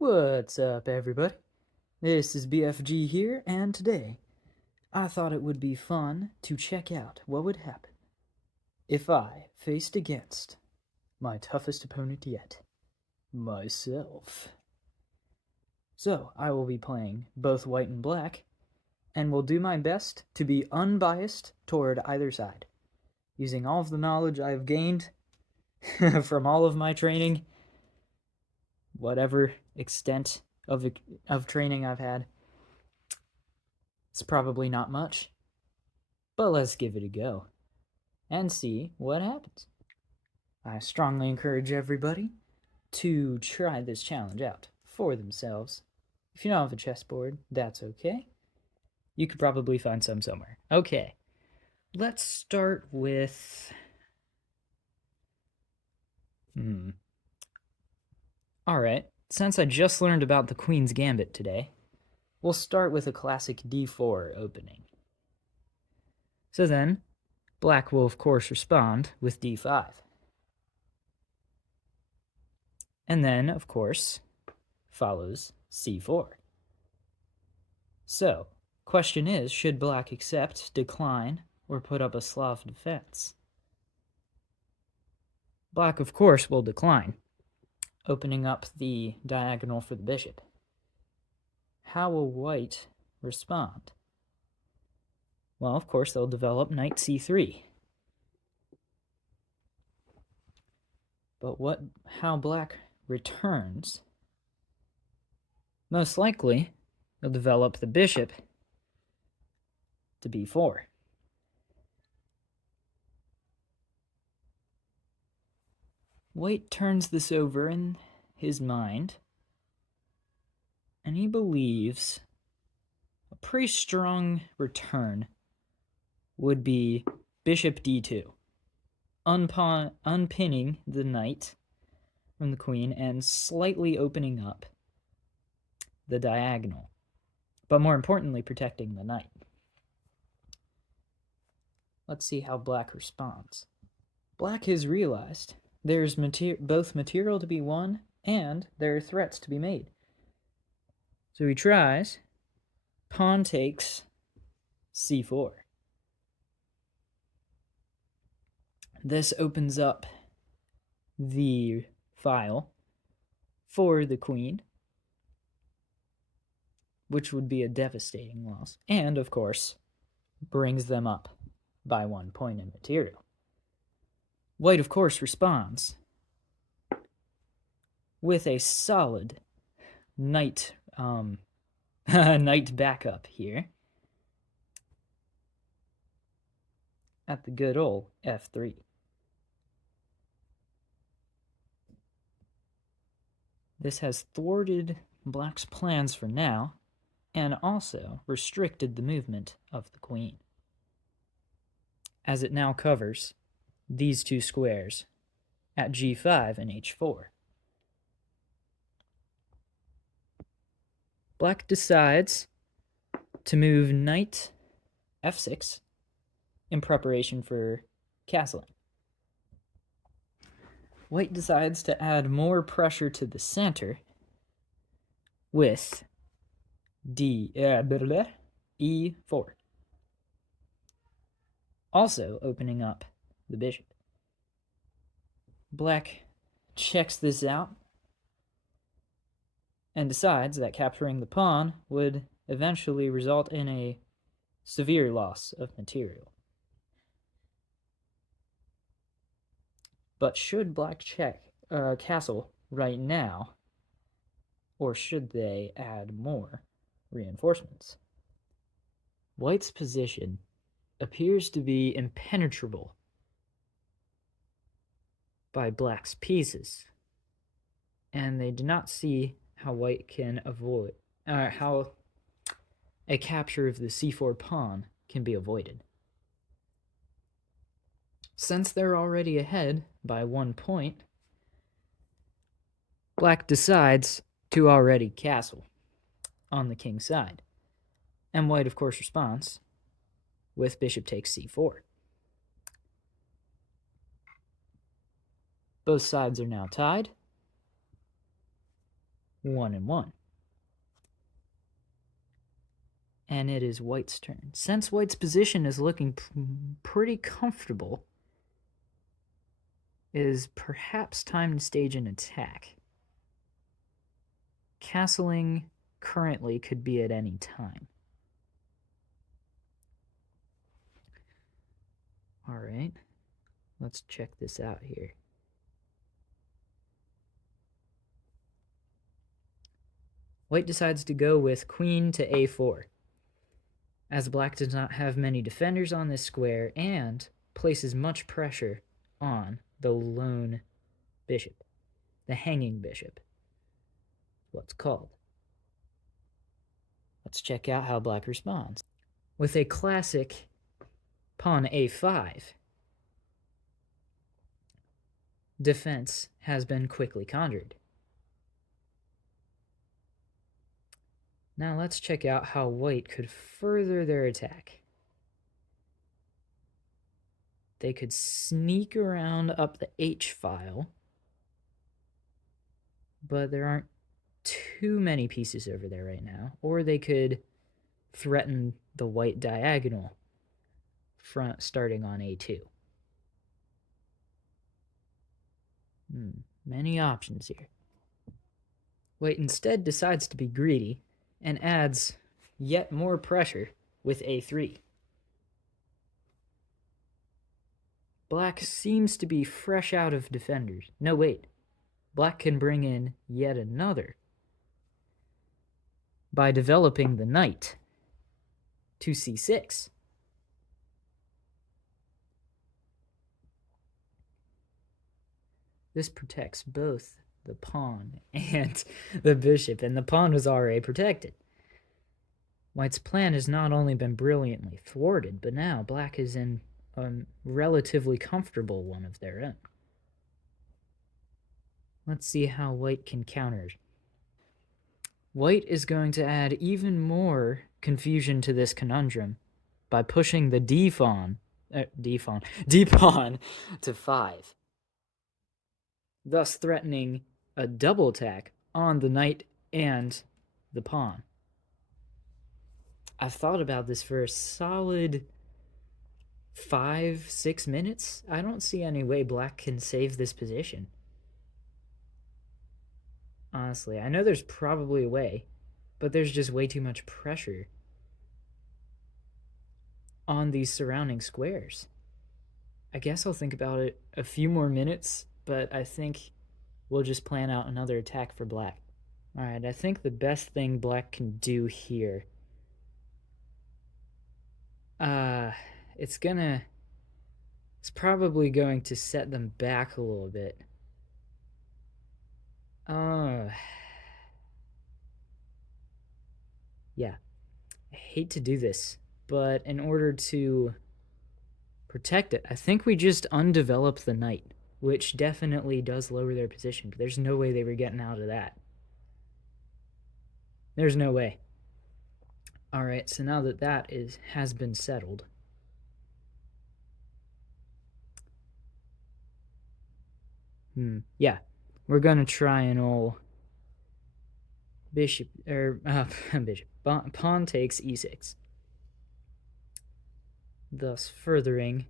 What's up, everybody? This is BFG here, and today I thought it would be fun to check out what would happen if I faced against my toughest opponent yet, myself. So, I will be playing both white and black, and will do my best to be unbiased toward either side, using all of the knowledge I have gained from all of my training, whatever extent of training I've had. It's probably not much, but let's give it a go and see what happens. I strongly encourage everybody to try this challenge out for themselves. If you don't have a chessboard, that's okay. You could probably find some somewhere. Okay, let's start with... Alright, since I just learned about the Queen's Gambit today, we'll start with a classic d4 opening. So then, black will of course respond with d5. And then, of course, follows c4. So, question is, should black accept, decline, or put up a Slav defense? Black, of course, will decline, opening up the diagonal for the bishop. How will white respond? Well, of course, they'll develop knight c3. But how black returns? Most likely, they'll develop the bishop to b4. White turns this over in his mind, and he believes a pretty strong return would be bishop d2, unpinning the knight from the queen and slightly opening up the diagonal, but more importantly, protecting the knight. Let's see how black responds. Black has realized there's both material to be won and there are threats to be made. So he tries, pawn takes c4. This opens up the file for the queen, which would be a devastating loss, and of course brings them up by 1 point in material. White, of course, responds with a solid knight knight backup here at the good old f3. This has thwarted black's plans for now, and also restricted the movement of the queen, as it now covers these two squares at g5 and h4. Black decides to move knight f6 in preparation for castling. White decides to add more pressure to the center with e4, also opening up the bishop. Black checks this out and decides that capturing the pawn would eventually result in a severe loss of material. But should black check castle right now, or should they add more reinforcements? White's position appears to be impenetrable by black's pieces, and they do not see how white can avoid, how a capture of the c4 pawn can be avoided. Since they're already ahead by 1 point, black decides to already castle on the king's side, and white, of course, responds with bishop takes c4. Both sides are now tied, 1 and 1. And it is white's turn. Since white's position is looking pretty comfortable, it is perhaps time to stage an attack. Castling currently could be at any time. Alright, let's check this out here. White decides to go with queen to a4, as black does not have many defenders on this square and places much pressure on the lone bishop, the hanging bishop, what's called. Let's check out how black responds. With a classic pawn a5, defense has been quickly conjured. Now let's check out how white could further their attack. They could sneak around up the h-file, but there aren't too many pieces over there right now. Or they could threaten the white diagonal front starting on a2. Many options here. White instead decides to be greedy and adds yet more pressure with a3. Black seems to be fresh out of defenders. No, wait. Black can bring in yet another by developing the knight to c6. This protects both the pawn and the bishop, and the pawn was already protected. White's plan has not only been brilliantly thwarted, but now black is in a relatively comfortable one of their own. Let's see how white can counter. White is going to add even more confusion to this conundrum by pushing the d-pawn to 5, thus threatening a double attack on the knight and the pawn. I've thought about this for a solid 5-6 minutes. I don't see any way black can save this position. Honestly, I know there's probably a way, but there's just way too much pressure on these surrounding squares. I guess I'll think about it a few more minutes, but I think we'll just plan out another attack for black. Alright, I think the best thing black can do here, it's probably going to set them back a little bit. Yeah, I hate to do this, but in order to protect it, I think we just undevelop the knight, which definitely does lower their position, but there's no way they were getting out of that. There's no way. Alright, so now that that has been settled, yeah, we're gonna try an old bishop, pawn takes e6, thus furthering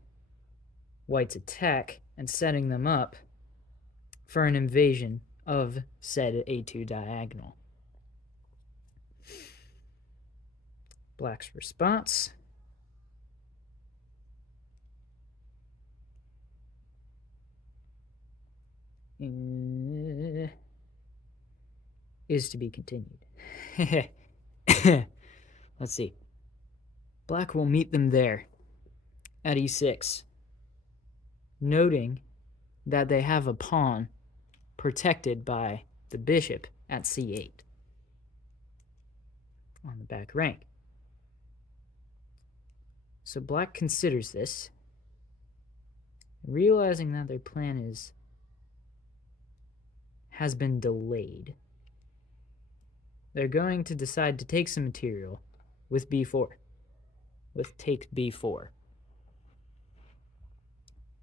white's attack and setting them up for an invasion of said a2 diagonal. Black's response is to be continued. Let's see. Black will meet them there at e6, noting that they have a pawn protected by the bishop at c8 on the back rank. So black considers this, realizing that their plan has been delayed. They're going to decide to take some material with b4, with take b4.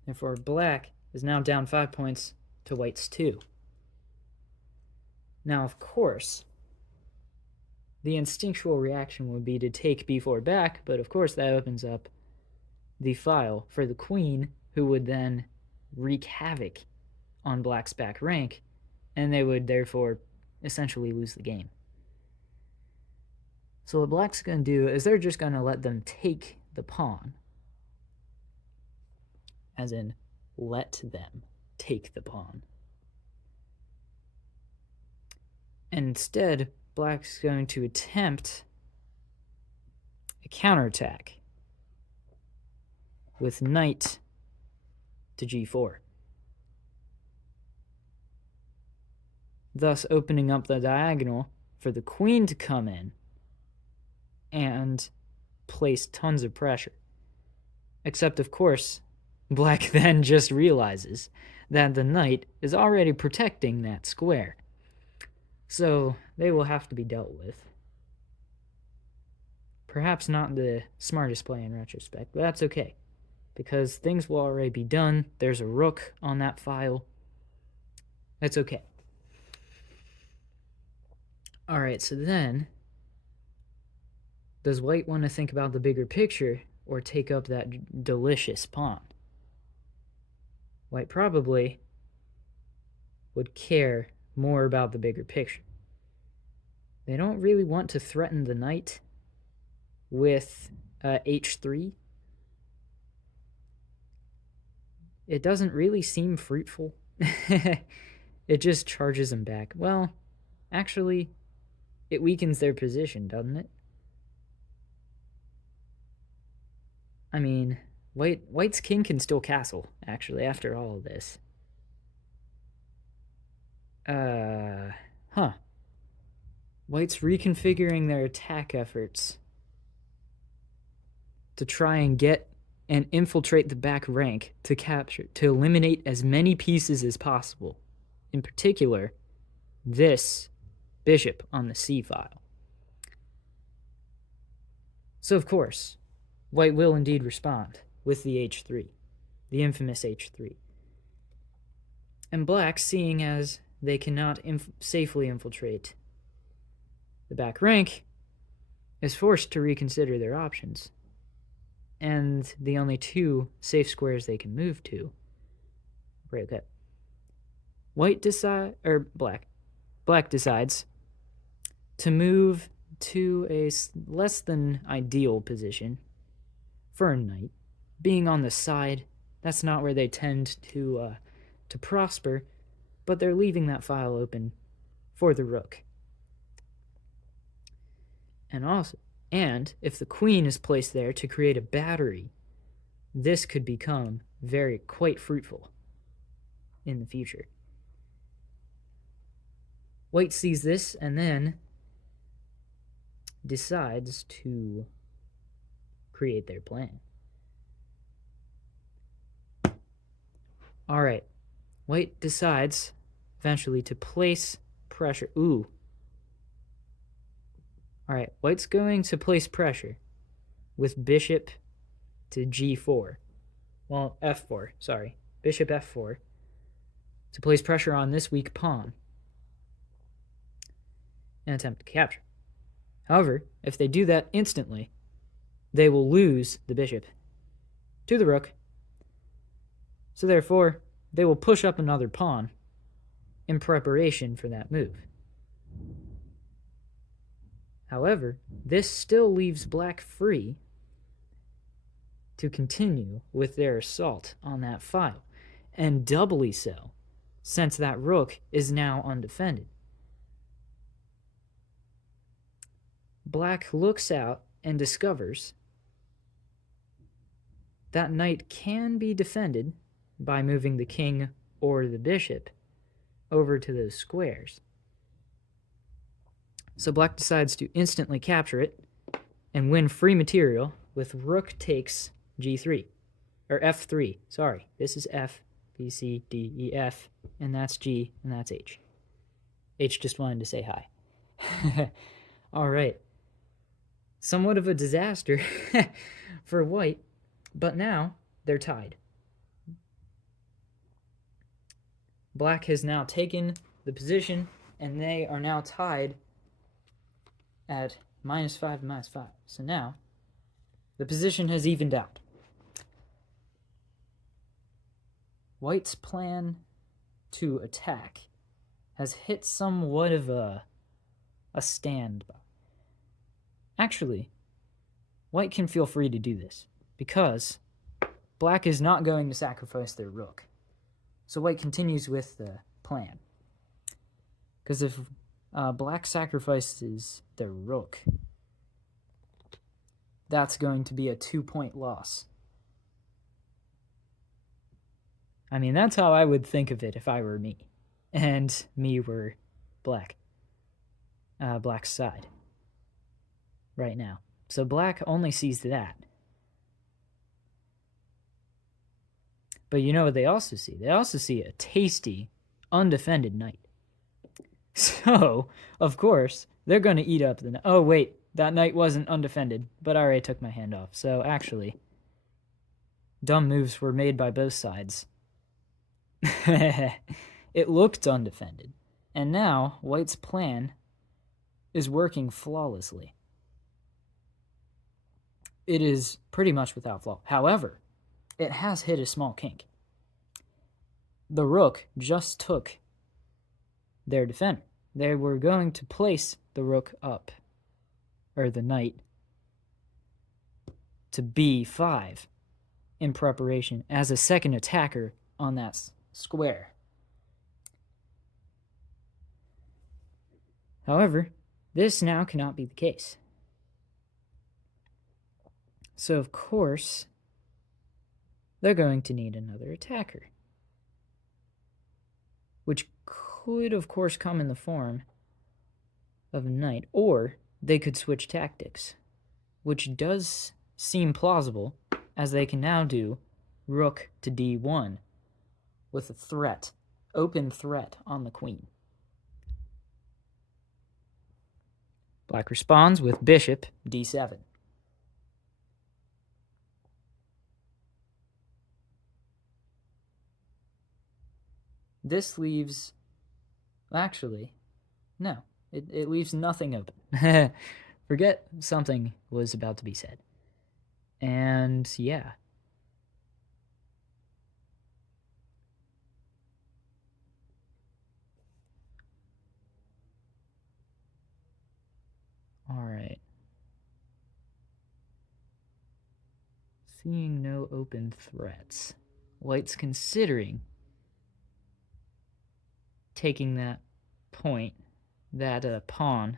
Therefore, black is now down 5 points to white's 2. Now, of course, the instinctual reaction would be to take b4 back, but of course that opens up the file for the queen, who would then wreak havoc on black's back rank, and they would therefore essentially lose the game. So what black's going to do is they're just going to let them take the pawn, as in let them take the pawn. Instead, black's going to attempt a counterattack with knight to g4, thus opening up the diagonal for the queen to come in and place tons of pressure. Except, of course, black then just realizes that the knight is already protecting that square. So they will have to be dealt with. Perhaps not the smartest play in retrospect, but that's okay, because things will already be done. There's a rook on that file. That's okay. All right, so then, does white want to think about the bigger picture or take up that delicious pawn? White probably would care more about the bigger picture. They don't really want to threaten the knight with h3. It doesn't really seem fruitful. It just charges them back. Well, actually, it weakens their position, doesn't it? I mean, white's king can still castle, actually, after all of this. White's reconfiguring their attack efforts to try and get and infiltrate the back rank to eliminate as many pieces as possible. In particular, this bishop on the c file. So, of course, white will indeed respond with the h3, the infamous h3. And black, seeing as they cannot safely infiltrate the back rank, is forced to reconsider their options. And the only two safe squares they can move to. Right, okay. Black decides to move to a less than ideal position for a knight. Being on the side, that's not where they tend to prosper, but they're leaving that file open for the rook. And if the queen is placed there to create a battery, this could become quite fruitful in the future. White sees this and then decides to create their plan. All right, white decides eventually to place pressure. Ooh. All right, white's going to place pressure with bishop to g4. Well, f4, sorry. Bishop f4 to place pressure on this weak pawn and attempt to capture. However, if they do that instantly, they will lose the bishop to the rook. So therefore, they will push up another pawn in preparation for that move. However, this still leaves black free to continue with their assault on that file, and doubly so, since that rook is now undefended. Black looks out and discovers that knight can be defended by moving the king or the bishop over to those squares. So black decides to instantly capture it and win free material with rook takes g3, or f3, sorry. This is f, b, c, d, e, f, and that's g, and that's h. H just wanted to say hi. All right. Somewhat of a disaster for white, but now they're tied. Black has now taken the position and they are now tied at -5 and -5. So now the position has evened out. White's plan to attack has hit somewhat of a standby. Actually, White can feel free to do this, because Black is not going to sacrifice their rook. So White continues with the plan. Because if Black sacrifices their rook, that's going to be a 2-point loss. I mean, that's how I would think of it if I were me, and me were Black. Black's side right now. So Black only sees that. But you know what they also see? They also see a tasty, undefended knight. So, of course, they're going to eat up the... Oh, wait, that knight wasn't undefended, but I already took my hand off. So, actually, dumb moves were made by both sides. It looked undefended. And now, White's plan is working flawlessly. It is pretty much without flaw. However, it has hit a small kink. The rook just took their defender. They were going to place the rook up, or the knight, to b5 in preparation as a second attacker on that square. However, this now cannot be the case. So, of course, they're going to need another attacker, which could, of course, come in the form of a knight, or they could switch tactics, which does seem plausible, as they can now do rook to d1 with a threat, open threat on the queen. Black responds with bishop d7. This leaves... Actually, no. It leaves nothing open. Forget something was about to be said. And yeah. Alright. Seeing no open threats, White's considering taking that point, that pawn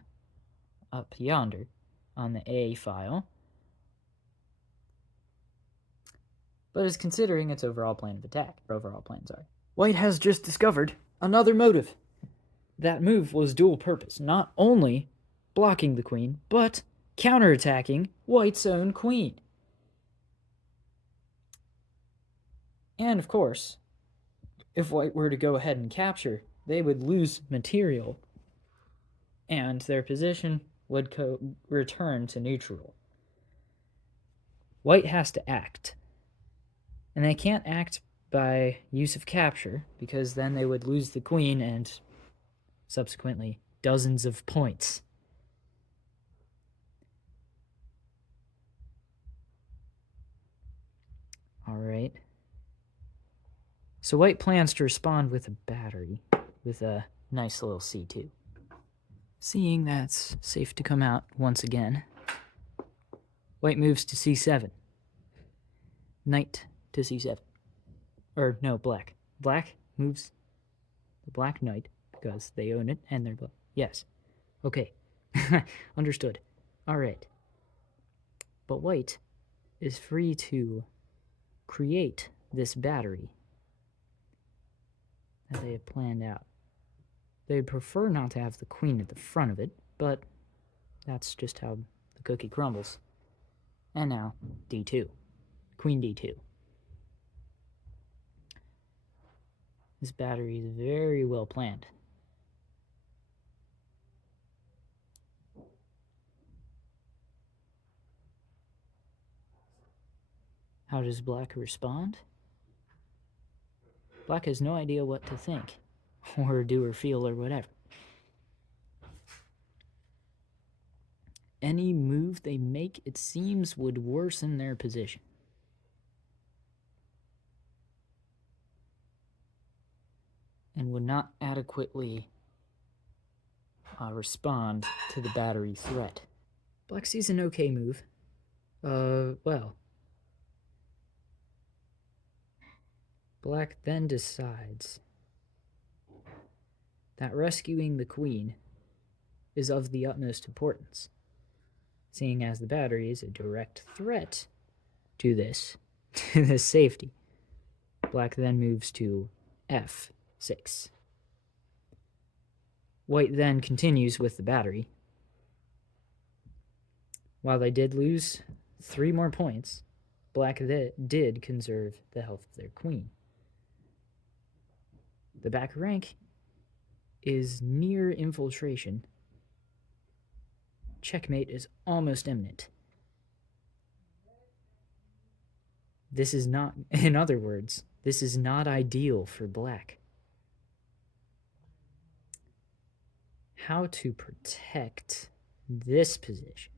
up yonder on the A file, but is considering its overall plan of attack. White has just discovered another motive. That move was dual purpose, not only blocking the queen, but counterattacking White's own queen. And of course, if White were to go ahead and capture, they would lose material, and their position would return to neutral. White has to act, and they can't act by use of capture, because then they would lose the queen and subsequently dozens of points. Alright. So White plans to respond with a battery, with a nice little c2. Seeing that's safe to come out once again, White moves to c7. Knight to c7. Or, no, Black. Black moves the Black Knight, because they own it, and they're black. Yes. Okay. Understood. Alright. But White is free to create this battery that they have planned out. They'd prefer not to have the queen at the front of it, but that's just how the cookie crumbles. And now, d2. Queen d2. This battery is very well planned. How does Black respond? Black has no idea what to think, or do or feel, or whatever. any move they make, it seems, would worsen their position. And would not adequately respond to the battery threat. Black sees an okay move. Well. Black then decides that rescuing the queen is of the utmost importance, seeing as the battery is a direct threat to this safety. Black then moves to f6. White then continues with the battery. While they did lose 3 more points, Black did conserve the health of their queen. The back rank is near infiltration. Checkmate is almost imminent. This is not, in other words, this is not ideal for Black. How to protect this position?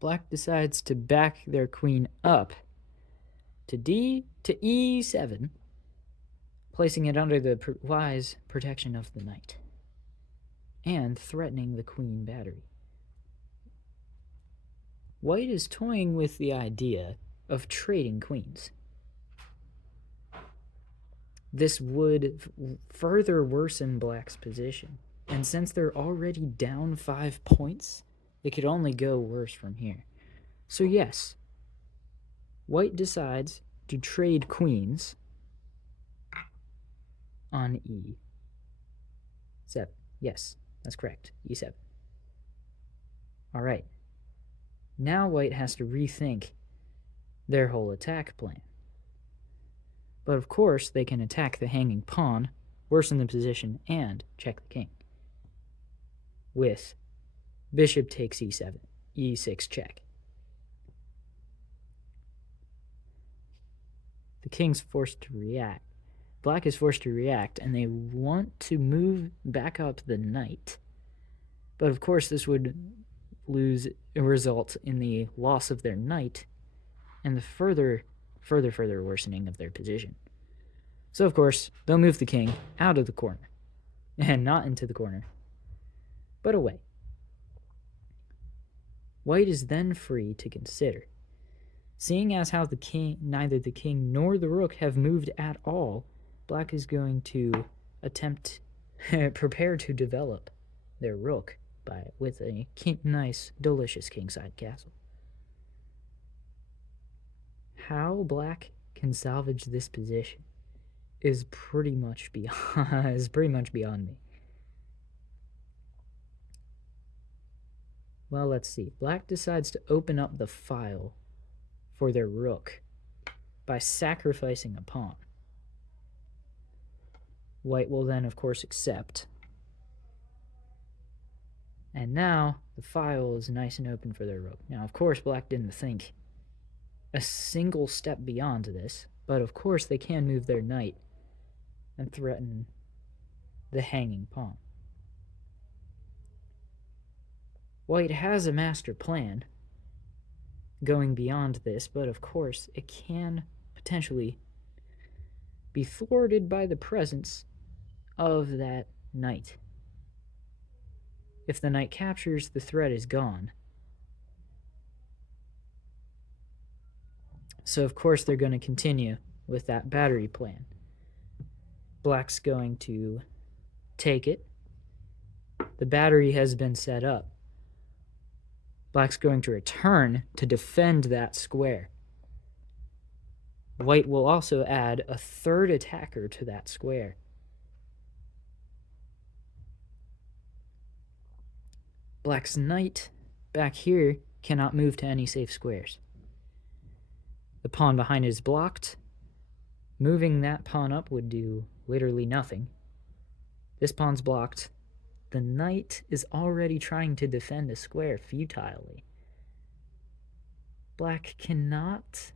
Black decides to back their queen up to e7, placing it under the wise protection of the knight, and threatening the queen battery. White is toying with the idea of trading queens. This would further worsen Black's position, and since they're already down 5 points, it could only go worse from here. So yes, White decides to trade queens on e7. Yes, that's correct, e7. All right. Now White has to rethink their whole attack plan. But of course, they can attack the hanging pawn, worsen the position, and check the king with bishop takes e7, e6 check. The king's forced to react. Black is forced to react, and they want to move back up the knight. But of course, this would result in the loss of their knight and the further worsening of their position. So of course, they'll move the king out of the corner, and not into the corner, but away. White is then free to consider. Seeing as how neither the king nor the rook have moved at all, Black is going to prepare to develop their rook with a nice, delicious kingside castle. How Black can salvage this position is pretty much beyond me. Well, let's see. Black decides to open up the file for their rook by sacrificing a pawn. White will then, of course, accept. And now the file is nice and open for their rook. Now, of course, Black didn't think a single step beyond this, but of course they can move their knight and threaten the hanging pawn. White has a master plan going beyond this, but of course it can potentially be thwarted by the presence of that knight. If the knight captures, the threat is gone. So of course they're going to continue with that battery plan. Black's going to take it. The battery has been set up. Black's going to return to defend that square. White will also add a third attacker to that square. Black's knight back here cannot move to any safe squares. The pawn behind it is blocked. Moving that pawn up would do literally nothing. This pawn's blocked. The knight is already trying to defend a square futilely. Black cannot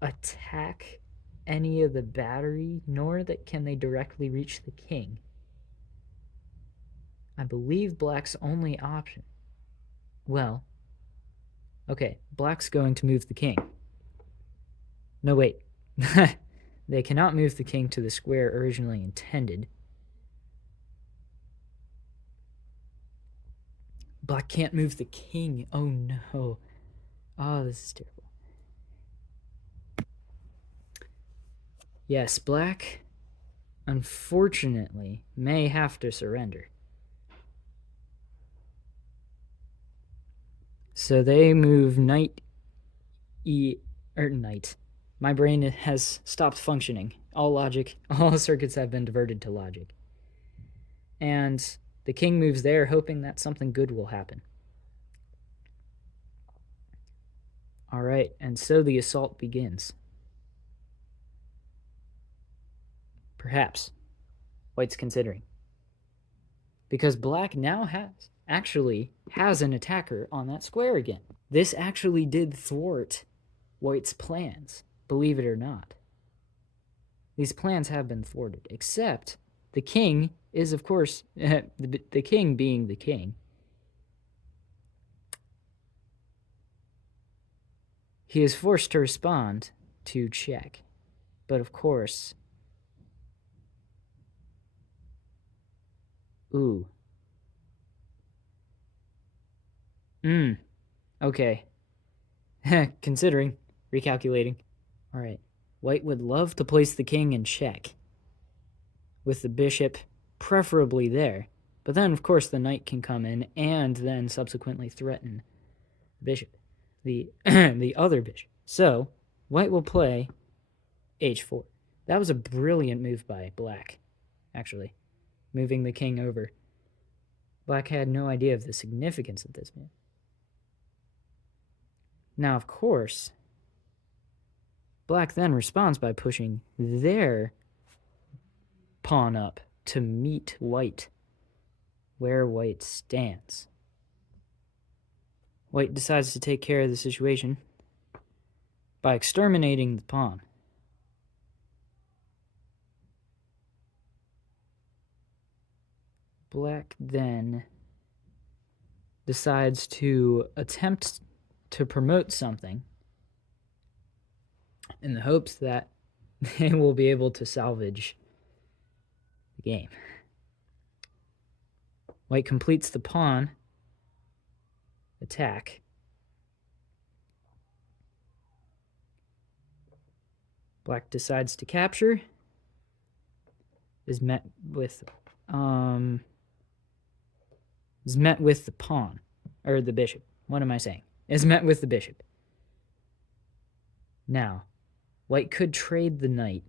attack any of the battery, nor can they directly reach the king. I believe black's only option. Well, okay, black's going to move the king. No, wait. They cannot move the king to the square originally intended. Black can't move the king. Oh no. Oh, this is terrible. Yes, black, unfortunately, may have to surrender. So they move knight knight. My brain has stopped functioning. All circuits have been diverted to logic. And the king moves there, hoping that something good will happen. All right, and so the assault begins. Perhaps. White's considering. Because black now actually has an attacker on that square again. This actually did thwart White's plans, believe it or not. These plans have been thwarted, except the king is, of course, the king being the king. He is forced to respond to check. But of course... Ooh. Okay. Considering. Recalculating. Alright. White would love to place the king in check, with the bishop preferably there. But then, of course, the knight can come in and then subsequently threaten the bishop. The other bishop. So, white will play h4. That was a brilliant move by black, actually. Moving the king over. Black had no idea of the significance of this move. Now, of course, black then responds by pushing their pawn up to meet white where white stands. White decides to take care of the situation by exterminating the pawn. Black then decides to attempt to promote something in the hopes that they will be able to salvage the game. White completes the pawn attack. Black decides to capture. Is met with the pawn, or the bishop. What am I saying? Is met with the bishop. Now, white could trade the knight,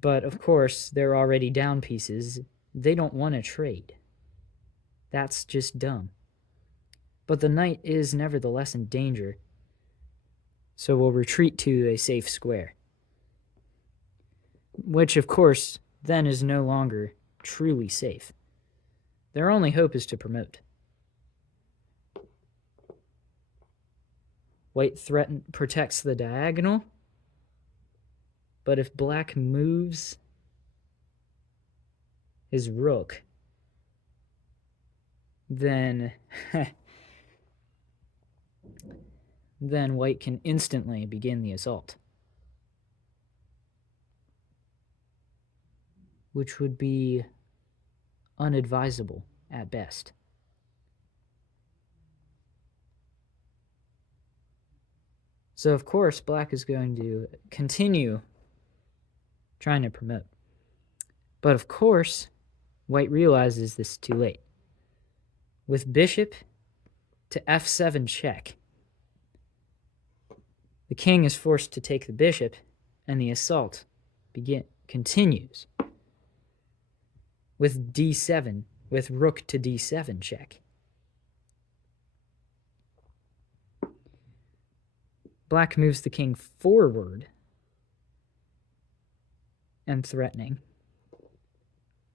but of course they're already down pieces. They don't want to trade. That's just dumb. But the knight is nevertheless in danger, so we'll retreat to a safe square, which of course then is no longer truly safe. Their only hope is to promote. White protects the diagonal, but if black moves his rook, then then white can instantly begin the assault, which would be unadvisable at best. So, of course, black is going to continue trying to promote. But, of course, white realizes this is too late. With bishop to f7 check, the king is forced to take the bishop, and the assault continues. With d7, with rook to d7 check. Black moves the king forward and threatening.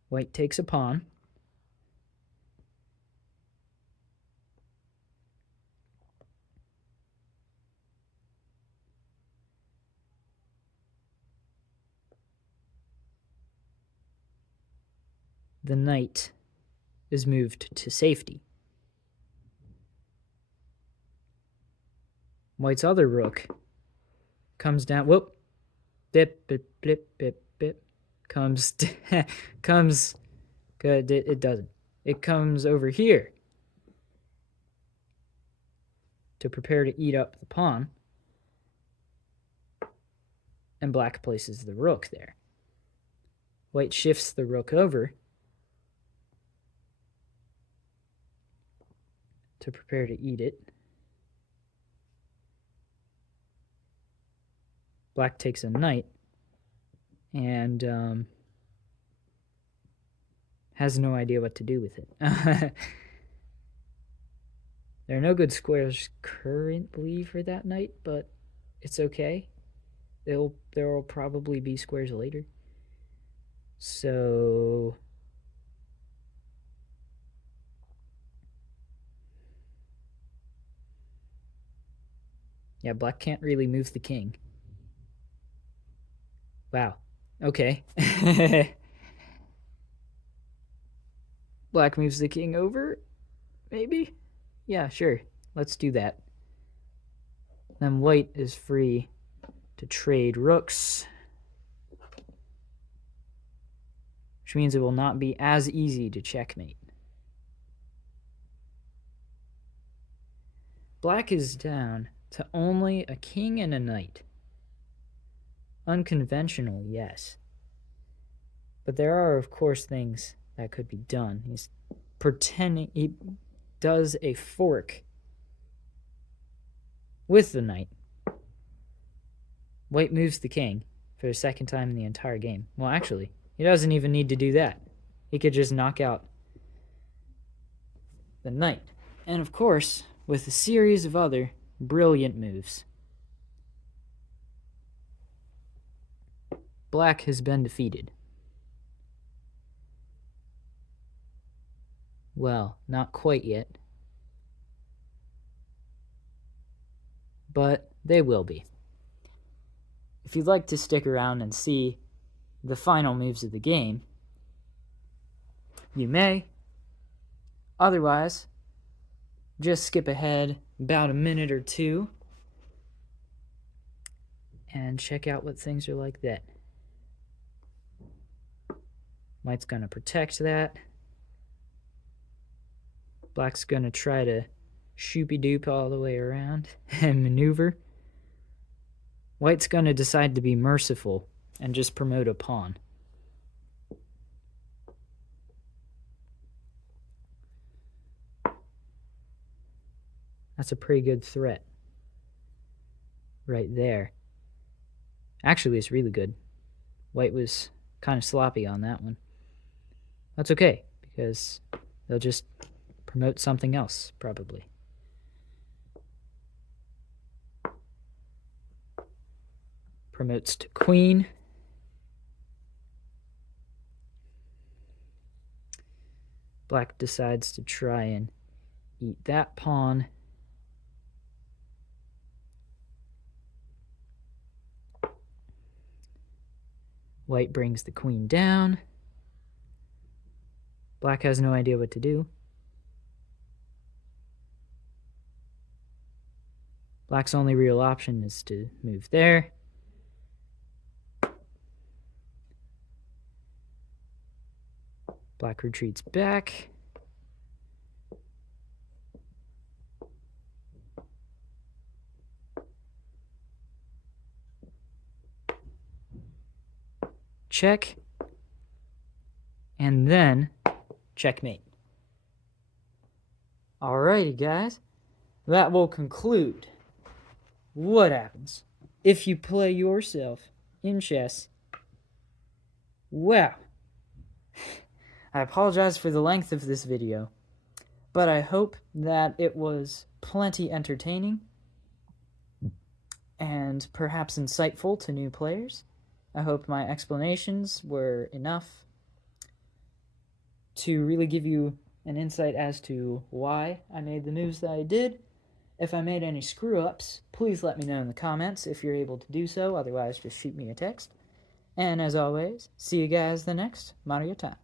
White takes a pawn. the knight is moved to safety. White's other rook comes down. Whoop. Bip, bip, blip, bip, bip. Comes. Comes. Good. It doesn't. It comes over here to prepare to eat up the pawn. And black places the rook there. White shifts the rook over to prepare to eat it. Black takes a knight and has no idea what to do with it. There are no good squares currently for that knight, but it's okay. There will probably be squares later. So yeah, black can't really move the king. Wow. Okay. Black moves the king over, maybe? Yeah, sure. Let's do that. Then white is free to trade rooks, which means it will not be as easy to checkmate. Black is down to only a king and a knight. Unconventional, yes. But there are, of course, things that could be done. He's pretending he does a fork with the knight. White moves the king for the second time in the entire game. Well, actually, he doesn't even need to do that. He could just knock out the knight. And of course, with a series of other brilliant moves. Black has been defeated. Well, not quite yet. But they will be. If you'd like to stick around and see the final moves of the game, you may. Otherwise, just skip ahead about a minute or two and check out what things are like then. White's going to protect that. Black's going to try to shoopy-doop all the way around and maneuver. White's going to decide to be merciful and just promote a pawn. That's a pretty good threat right there. Actually, it's really good. White was kind of sloppy on that one. That's okay, because they'll just promote something else, probably. Promotes to queen. Black decides to try and eat that pawn. White brings the queen down. Black has no idea what to do. Black's only real option is to move there. Black retreats back. Check. And then checkmate. Alrighty, guys. That will conclude what happens if you play yourself in chess. Wow. I apologize for the length of this video, but I hope that it was plenty entertaining and perhaps insightful to new players. I hope my explanations were enough to really give you an insight as to why I made the moves that I did. If I made any screw-ups, please let me know in the comments if you're able to do so. Otherwise, just shoot me a text. And as always, see you guys the next Mario time.